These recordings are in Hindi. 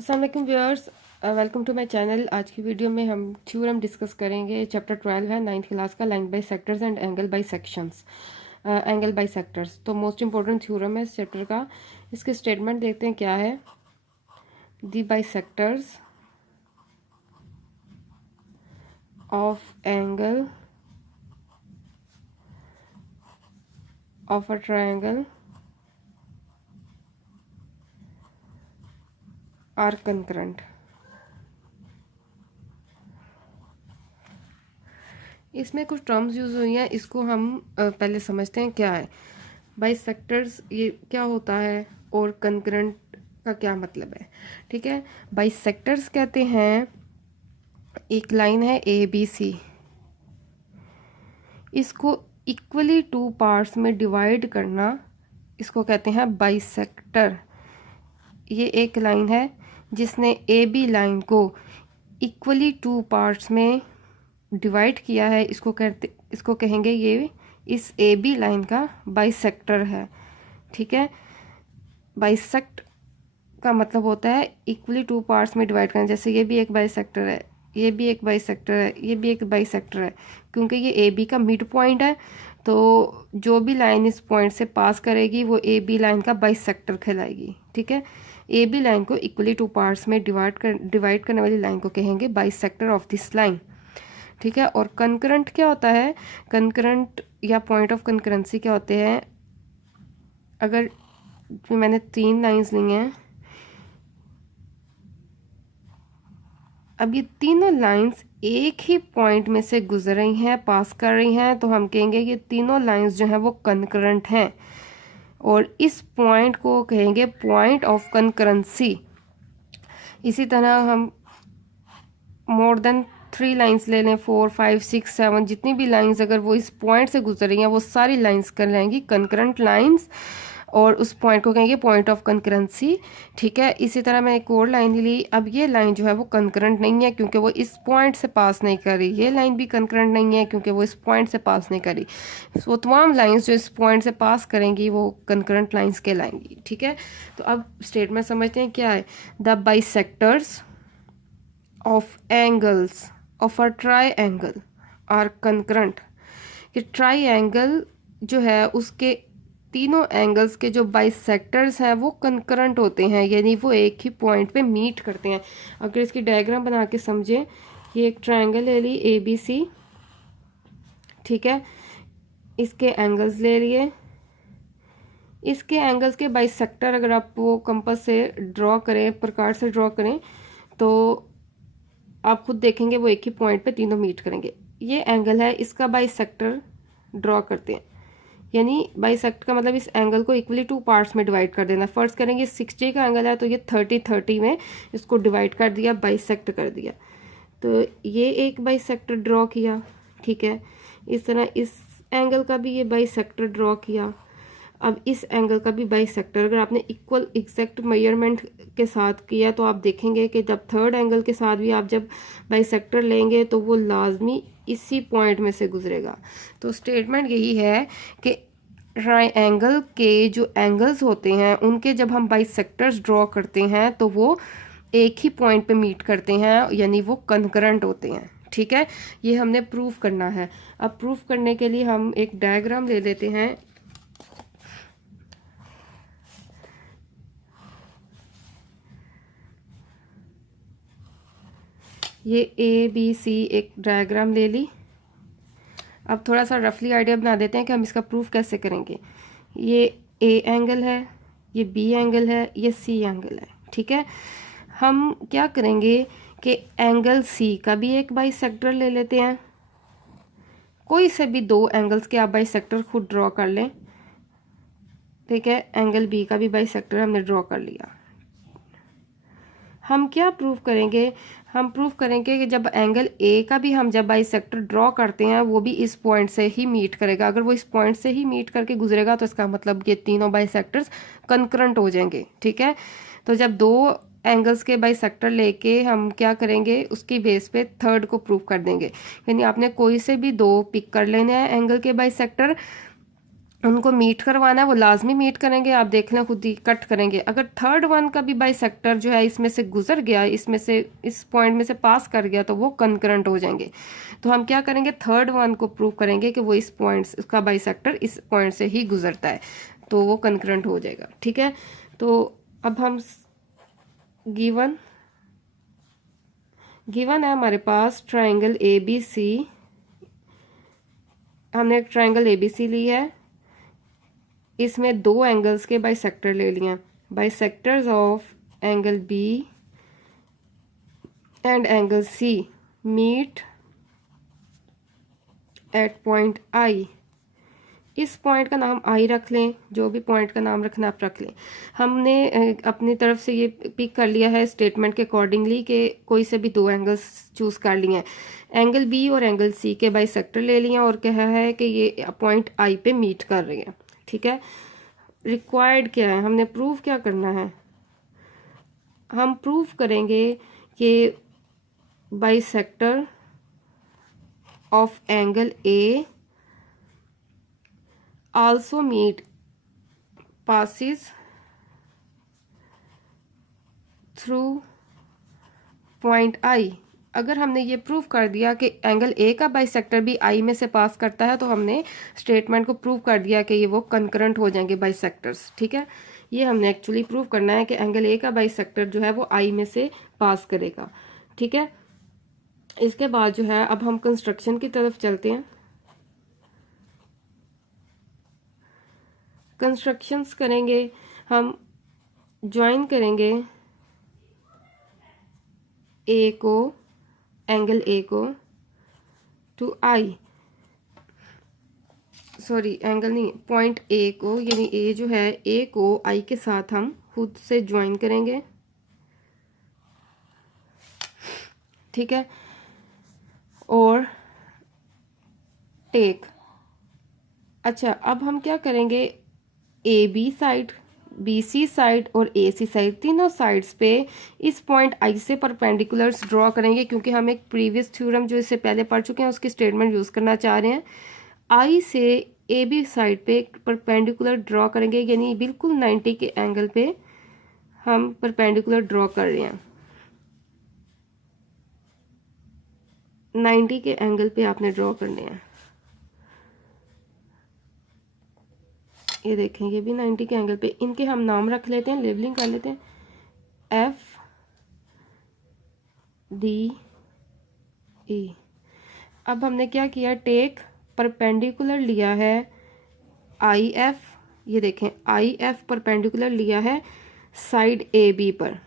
अस्सलाम वालेकुम viewers, welcome to my channel. आज की वीडियो में हम थ्योरम डिस्कस करेंगे। चैप्टर 12 है 9th क्लास का, line by sectors and angle by sections, angle by sectors. तो मोस्ट इंपॉर्टेंट थ्योरम है इस चैप्टर का। इसके स्टेटमेंट देखते हैं क्या है। The bisectors of angle of a triangle are concurrent. इसमें कुछ टर्म्स यूज़ हुई हैं, इसको हम पहले समझते हैं क्या है। बाइसेक्टर्स ये क्या होता है और कंकरेंट का क्या मतलब है। ठीक है, बाइसेक्टर्स कहते हैं एक लाइन है ए बी सी, इसको इक्वली टू पार्ट्स में डिवाइड करना, इसको कहते हैं बाइसेक्टर। ये एक लाइन है जिसने ए बी लाइन को इक्वली टू पार्ट्स में डिवाइड किया है, इसको कहेंगे ये इस ए बी लाइन का बाइसेक्टर है। ठीक है, बाइसेक्ट का मतलब होता है इक्वली टू पार्ट्स में डिवाइड करना। जैसे ये भी एक बाइसेक्टर है, ये भी एक बाइसेक्टर है, ये भी एक बाइसेक्टर है। क्योंकि ये ए बी का मिड पॉइंट है, तो जो भी लाइन इस पॉइंट से पास करेगी वो ए बी लाइन का बाइसेक्टर कहलाएगी। ठीक है, ए बी लाइन को इक्वली टू पार्ट्स में डिवाइड करने वाली लाइन को कहेंगे बाइसेक्टर ऑफ दिस लाइन। ठीक है, और कंकरेंट क्या होता है? कंकरेंट या पॉइंट ऑफ कंकरेंसी क्या होते हैं? अगर मैंने 3 लाइंस ली हैं, अब ये तीनों लाइंस एक ही पॉइंट में से गुजर रही हैं, पास कर रही हैं, तो हम कहेंगे ये तीनों लाइंस जो हैं वो कंकरेंट हैं, और इस पॉइंट को कहेंगे पॉइंट ऑफ कंकरेंसी। इसी तरह हम मोर देन 3 लाइंस ले लें, 4 5 6 7, जितनी भी लाइंस अगर वो इस पॉइंट से गुजर रही हैं वो सारी लाइंस कहलाएंगी कंकरेंट लाइंस, और उस पॉइंट को कहेंगे पॉइंट ऑफ कंकरेंसी। ठीक है, इसी तरह मैं एक और लाइन ली। अब ये लाइन जो है वो कंकरेंट नहीं है क्योंकि वो इस पॉइंट से पास नहीं कर रही। ये लाइन भी कंकरेंट नहीं है क्योंकि वो इस पॉइंट से पास नहीं करी। वो तमाम लाइंस जो इस पॉइंट से पास करेंगी वो कंकरेंट लाइंस कहलाएंगी। ठीक है, तो अब स्टेटमेंट समझते हैं क्या है। The bisectors of angles of a triangle are concurrent. कि ट्राइएंगल जो है उसके तीनों एंगल्स के जो बाइसेक्टर्स हैं वो कंकरेंट होते हैं, यानी वो एक ही पॉइंट पे मीट करते हैं। अगर इसकी डायग्राम बना के समझें, ये एक ट्रायंगल ले ली ए बी सी। ठीक है, इसके एंगल्स ले लिए, इसके एंगल्स के बाइसेक्टर अगर आप वो कंपास से ड्रॉ करें, प्रकार से ड्रॉ करें, तो आप खुद देखेंगे वो एक ही पॉइंट पे तीनों मीट करेंगे। ये एंगल है, इसका बाइसेक्टर ड्रॉ करते हैं, यानी बाइसेक्ट का मतलब इस एंगल को इक्वली टू पार्ट्स में डिवाइड कर देना। फर्स्ट करेंगे 60 का एंगल है तो ये 30 में इसको डिवाइड कर दिया, बाइसेक्ट कर दिया, तो ये एक बाइसेक्टर ड्रॉ किया। ठीक है, इस तरह इस एंगल का भी ये बाइसेक्टर ड्रॉ किया। अब इस एंगल का भी बाइसेक्टर अगर आपने इक्वल एग्जैक्ट मेजरमेंट के साथ किया तो आप देखेंगे कि जब थर्ड एंगल के साथ भी आप जब बाइसेक्टर लेंगे तो वो लाजमी इसी पॉइंट में से गुजरेगा। तो स्टेटमेंट यही है कि ट्रायंगल के जो एंगल्स होते हैं उनके जब हम बाइसेक्टर्स ड्रॉ करते हैं तो वो एक ही पॉइंट पे मीट करते हैं, यानी वो कंकरेंट होते हैं। ठीक है, ये हमने प्रूफ करना है। अब प्रूफ करने के लिए हम एक डायग्राम ले लेते हैं। ये ए बी सी एक डायग्राम ले ली। अब थोड़ा सा रफली आइडिया बना देते हैं कि हम इसका प्रूफ कैसे करेंगे। ये ए एंगल है, ये बी एंगल है, ये सी एंगल है। ठीक है, हम क्या करेंगे कि एंगल सी का भी एक बाइसेक्टर ले लेते हैं। कोई से भी 2 एंगल्स के आप बाइसेक्टर खुद ड्रॉ कर लें। ठीक है, एंगल बी का भी बाइसेक्टर हमने ड्रॉ कर लिया। हम क्या प्रूफ करेंगे? हम प्रूफ करेंगे कि जब एंगल ए का भी हम जब बाइसेक्टर ड्रॉ करते हैं वो भी इस पॉइंट से ही मीट करेगा। अगर वो इस पॉइंट से ही मीट करके गुजरेगा तो इसका मतलब ये तीनों बाइसेक्टर्स कंकरेंट हो जाएंगे। ठीक है, तो जब 2 एंगल्स के बाइसेक्टर लेके हम क्या करेंगे, उसकी बेस पे थर्ड को प्रूफ कर देंगे। यानी आपने कोई से भी 2 पिक कर लेने हैं एंगल के बाइसेक्टर, उनको मीट करवाना है, वो लाजमी मीट करेंगे, आप देख लें खुद ही कट करेंगे। अगर थर्ड वन का भी बाइसेक्टर जो है इसमें से गुजर गया, इसमें से इस पॉइंट में से पास कर गया, तो वो कंकरेंट हो जाएंगे। तो हम क्या करेंगे, थर्ड वन को प्रूव करेंगे कि वो इस पॉइंट, उसका बाइसेक्टर इस पॉइंट से ही गुजरता है, तो वो कंकरेंट हो जाएगा। ठीक है, तो अब हम गिवन है हमारे पास ट्राइंगल ए बी सी। हमने एक ट्राइंगल ए बी सी ली है, इसमें दो एंगल्स के बाइसेक्टर ले लिए। Bisectors of angle B and angle C meet at point I. इस पॉइंट का नाम आई रख लें, जो भी पॉइंट का नाम रखना आप रख लें। हमने अपनी तरफ से ये पिक कर लिया है स्टेटमेंट के अकॉर्डिंगली कि कोई से भी दो एंगल्स चूज कर लिए हैं। एंगल बी और एंगल सी के बाइसेक्टर ले लिए और कहा है कि ये पॉइंट आई पे मीट कर रहे हैं। ठीक है, रिक्वायर्ड क्या है, हमने प्रूव क्या करना है, हम प्रूव करेंगे कि bisector of angle A also meet passes through point I. अगर हमने ये प्रूव कर दिया कि एंगल ए का बाइसेक्टर भी आई में से पास करता है, तो हमने स्टेटमेंट को प्रूव कर दिया कि ये वो कंकरेंट हो जाएंगे बाइसेक्टर्स। ठीक है, ये हमने एक्चुअली प्रूव करना है कि एंगल ए का बाइसेक्टर जो है वो आई में से पास करेगा। ठीक है, इसके बाद जो है अब हम कंस्ट्रक्शन की तरफ चलते हैं। कंस्ट्रक्शंस करेंगे, हम ज्वाइन करेंगे ए को, एंगल ए को टू आई, सॉरी एंगल नहीं, पॉइंट ए को, यानी ए जो है ए को आई के साथ हम खुद से ज्वाइन करेंगे। ठीक है, और टेक, अच्छा अब हम क्या करेंगे, A B side, B C side और ए सी साइड, तीनों साइड्स पे इस पॉइंट आई से परपेंडिकुलर्स ड्रॉ करेंगे, क्योंकि हम एक प्रीवियस थ्योरम जो इससे पहले पढ़ चुके हैं उसकी स्टेटमेंट यूज़ करना चाह रहे हैं। आई से ए बी साइड पे परपेंडिकुलर ड्रॉ करेंगे, यानी बिल्कुल 90 के एंगल पे हम परपेंडिकुलर ड्रॉ कर रहे हैं। 90 के एंगल पे आपने ड्रॉ करने हैं। ये देखें, ये भी 90 के एंगल पे, इनके हम नाम रख लेते हैं, लेबलिंग कर लेते हैं एफ डी ई। अब हमने क्या किया, टेक परपेंडिकुलर लिया है आई एफ, ये देखें आई एफ परपेंडिकुलर लिया है साइड ए बी पर,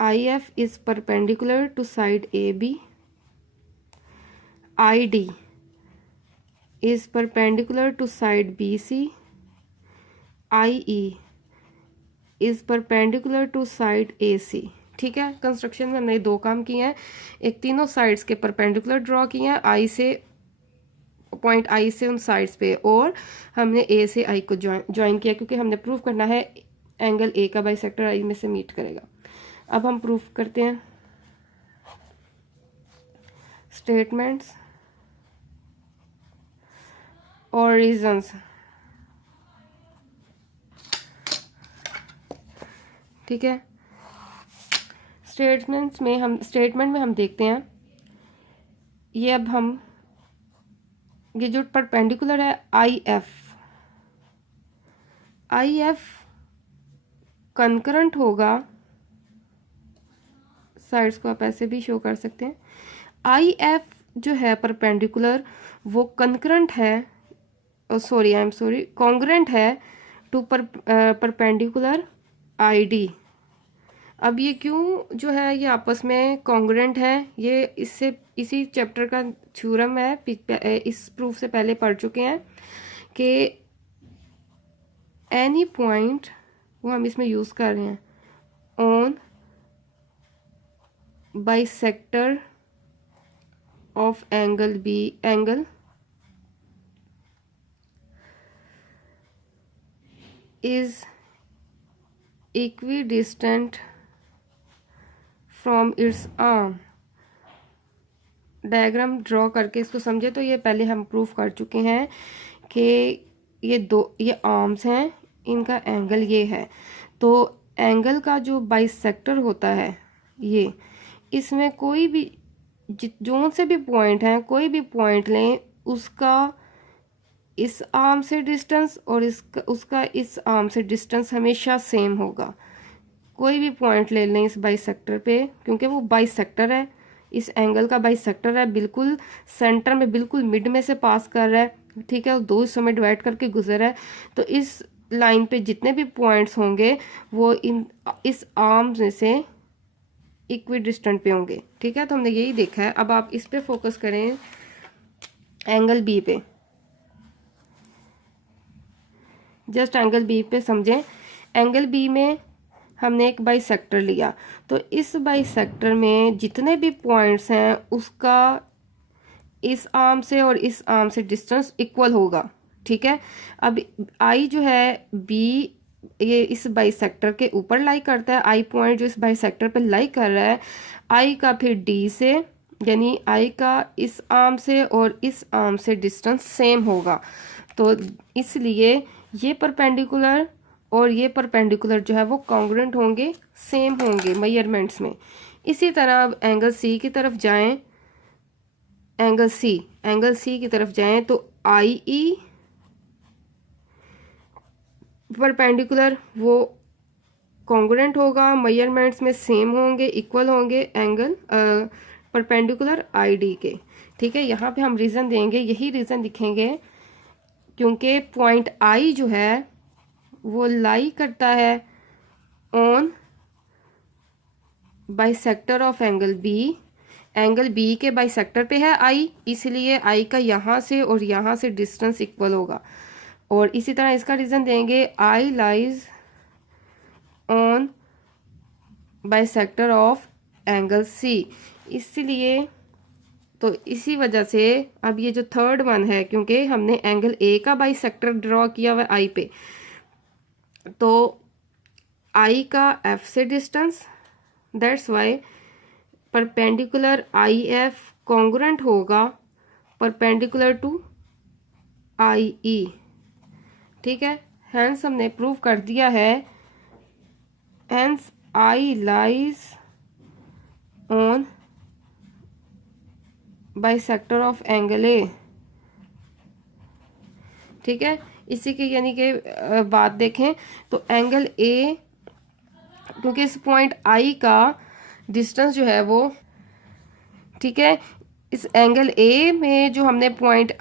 I F is perpendicular to side A B, I D is perpendicular to side B C, I E is perpendicular to side A C. ठीक है, कंस्ट्रक्शन में हमने दो काम किए हैं, एक तीनों साइड्स के परपेंडिकुलर ड्रॉ किए हैं आई से, पॉइंट आई से उन साइड्स पे, और हमने ए से आई को ज्वाइन किया, क्योंकि हमने प्रूव करना है एंगल ए का बाइसेक्टर आई में से मीट करेगा। अब हम प्रूफ करते हैं स्टेटमेंट्स और रीजंस। ठीक है, स्टेटमेंट में हम देखते हैं, ये अब हम ये जो परपेंडिकुलर है आई एफ कंकरेंट होगा, साइड्स को आप ऐसे भी शो कर सकते हैं, आई एफ जो है परपेंडिकुलर वो कंकरेंट है, सॉरी कॉन्ग्रेंट है टू परपेंडिकुलर आई डी। अब ये क्यों जो है ये आपस में कॉन्ग्रेंट है, ये इसी चैप्टर का थ्योरम है, इस प्रूफ से पहले पढ़ चुके हैं कि एनी पॉइंट, वो हम इसमें यूज़ कर रहे हैं, on bisector of angle B, angle is equidistant from its arm. Diagram draw करके इसको समझे, तो ये पहले हम प्रूफ कर चुके हैं कि ये आर्म्स हैं, इनका एंगल ये है। तो एंगल का जो बाइसेक्टर होता है ये, इसमें कोई भी जोन से भी पॉइंट है, कोई भी पॉइंट लें, उसका इस आर्म से डिस्टेंस और इसका उसका इस आर्म से डिस्टेंस हमेशा सेम होगा। कोई भी पॉइंट ले लें इस बाइसेक्टर पे, क्योंकि वो बाइसेक्टर है, इस एंगल का बाइसेक्टर है, बिल्कुल सेंटर में, बिल्कुल मिड में से पास कर रहा है, ठीक है, और दो हिस्सों में डिवाइड करके गुजर है। तो इस लाइन पे जितने भी पॉइंट्स होंगे वो इस आर्म्स में से इक्वी डिस्टेंट पे होंगे, ठीक है। तो हमने यही देखा है। अब आप इस पे फोकस करें, एंगल बी पे, जस्ट एंगल बी पे समझें। एंगल बी में हमने एक बाइसेक्टर लिया, तो इस बाइसेक्टर में जितने भी पॉइंट्स हैं उसका इस आर्म से और इस आर्म से डिस्टेंस इक्वल होगा, ठीक है। अब आई जो है बी, ये इस बाइसेक्टर के ऊपर लाई करता है, आई पॉइंट जो इस बाइसेक्टर पे लाई कर रहा है, आई का फिर डी से, यानी आई का इस आर्म से और इस आर्म से डिस्टेंस सेम होगा। तो इसलिए ये परपेंडिकुलर और ये परपेंडिकुलर जो है वो कॉन्ग्रुएंट होंगे, सेम होंगे मेजरमेंट्स में। इसी तरह अब एंगल सी की तरफ जाएं, एंगल सी की तरफ जाएं तो आई ई परपेंडिकुलर वो कॉन्ग्रुएंट होगा, मेजरमेंट्स में सेम होंगे, इक्वल होंगे एंगल परपेंडिकुलर आई डी के, ठीक है। यहाँ पे हम रीज़न देंगे, यही रीज़न दिखेंगे, क्योंकि पॉइंट आई जो है वो लाई करता है on bisector of angle B, angle B के बाइसेक्टर पे है आई, इसलिए आई का यहाँ से और यहाँ से डिस्टेंस इक्वल होगा। और इसी तरह इसका रीज़न देंगे, I lies on bisector of angle C, इसलिए तो इसी वजह से अब ये जो थर्ड वन है, क्योंकि हमने एंगल ए का बाइसेक्टर ड्रॉ किया हुआ आई पे, तो आई का एफ से distance, that's why perpendicular I F congruent होगा परपेंडिकुलर टू आई ई, ठीक है। हैंस हमने प्रूव कर दिया है, hence I lies on bisector of angle A, ठीक है। इसी की यानी कि बात देखें तो एंगल ए, क्योंकि इस पॉइंट आई का डिस्टेंस जो है वो, ठीक है, इस एंगल ए में जो हमने पॉइंट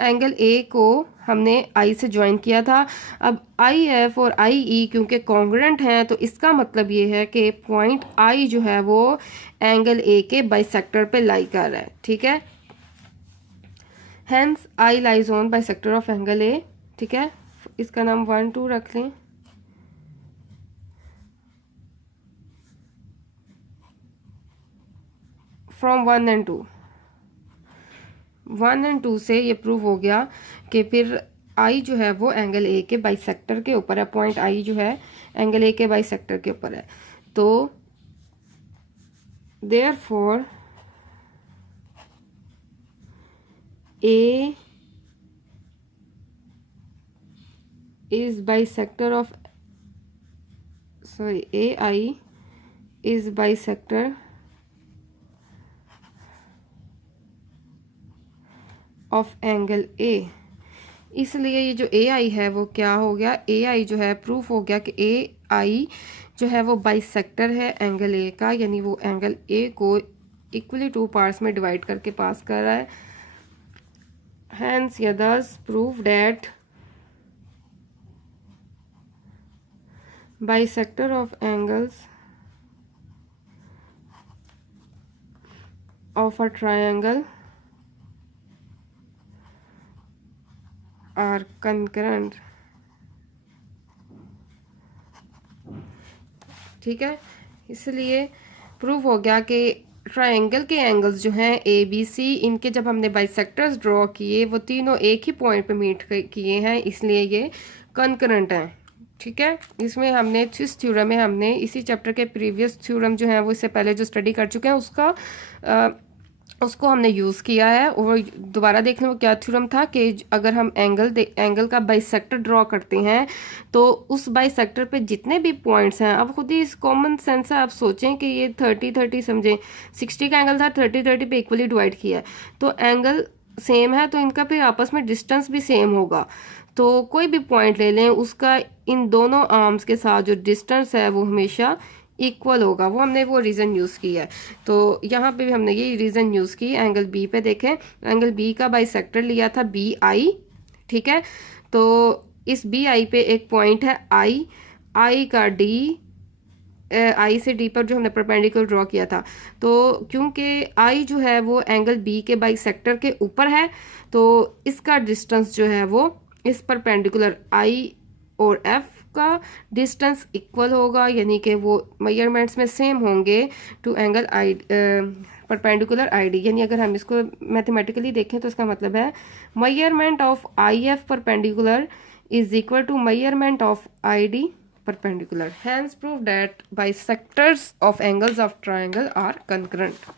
एंगल ए को हमने आई से ज्वाइन किया था। अब आई एफ और आई ई क्योंकि कॉन्ग्रुएंट हैं, तो इसका मतलब ये है कि पॉइंट आई जो है वो एंगल ए के बाइसेक्टर पे लाई कर रहा है, ठीक है। Hence I lies on bisector of angle A, ठीक है। इसका नाम 1 2 रख लें। फ्रॉम 1 एंड 2, 1 एंड 2 से ये प्रूव हो गया कि फिर आई जो है वो एंगल ए के बाइसेक्टर के ऊपर है, पॉइंट आई जो है एंगल ए के बाइसेक्टर के ऊपर है। तो therefore A is bisector of, sorry, AI is bisector of angle A, इसलिए ये जो AI है वो क्या हो गया, AI जो है प्रूफ हो गया कि AI जो है वो बाइसेक्टर है एंगल A का, यानी वो एंगल A को इक्वली 2 पार्ट्स में डिवाइड करके पास कर रहा है। हैंस या thus prove that bisector of angles of a triangle are concurrent, ठीक है। इसलिए प्रूव हो गया कि ट्रायंगल के एंगल्स जो हैं ए बी सी, इनके जब हमने बाइसेक्टर्स ड्रॉ किए वो तीनों एक ही पॉइंट पे मीट किए हैं, इसलिए ये कंकरेंट हैं, ठीक है। इसमें हमने इस थ्योरम में हमने इसी चैप्टर के प्रीवियस थ्योरम जो है वो इससे पहले जो स्टडी कर चुके हैं उसका उसको हमने यूज़ किया है। और दोबारा देख लें वो क्या थ्योरम था कि अगर हम एंगल का बाइसेक्टर ड्रॉ करते हैं तो उस बाइसेक्टर पे जितने भी पॉइंट्स हैं, अब खुद ही इस कॉमन सेंस से आप सोचें कि ये 30-30 समझें, 60 का एंगल था, 30-30 पे इक्वली डिवाइड किया है, तो एंगल सेम है तो इनका फिर आपस में डिस्टेंस भी सेम होगा। तो कोई भी पॉइंट ले लें, उसका इन दोनों आर्म्स के साथ जो डिस्टेंस है वो हमेशा इक्वल होगा। वो हमने वो रीज़न यूज़ किया है। तो यहाँ पे भी हमने ये रीज़न यूज़ की। एंगल बी पे देखें, एंगल बी का बाइसेक्टर लिया था बी आई, ठीक है। तो इस बी आई पे एक पॉइंट है आई, आई का डी, आई से डी पर जो हमने परपेंडिकुलर ड्रॉ किया था, तो क्योंकि आई जो है वो एंगल बी के बाइसेक्टर के ऊपर है, तो इसका डिस्टेंस जो है वो इस परपेंडिकुलर आई और एफ का डिस्टेंस इक्वल होगा, यानी कि वो मेजरमेंट्स में सेम होंगे two angle I perpendicular I D. यानी अगर हम इसको मैथमेटिकली देखें तो इसका मतलब है measurement of I F perpendicular is equal to measurement of I D perpendicular. Hence prove that bisectors of angles of triangle are concurrent.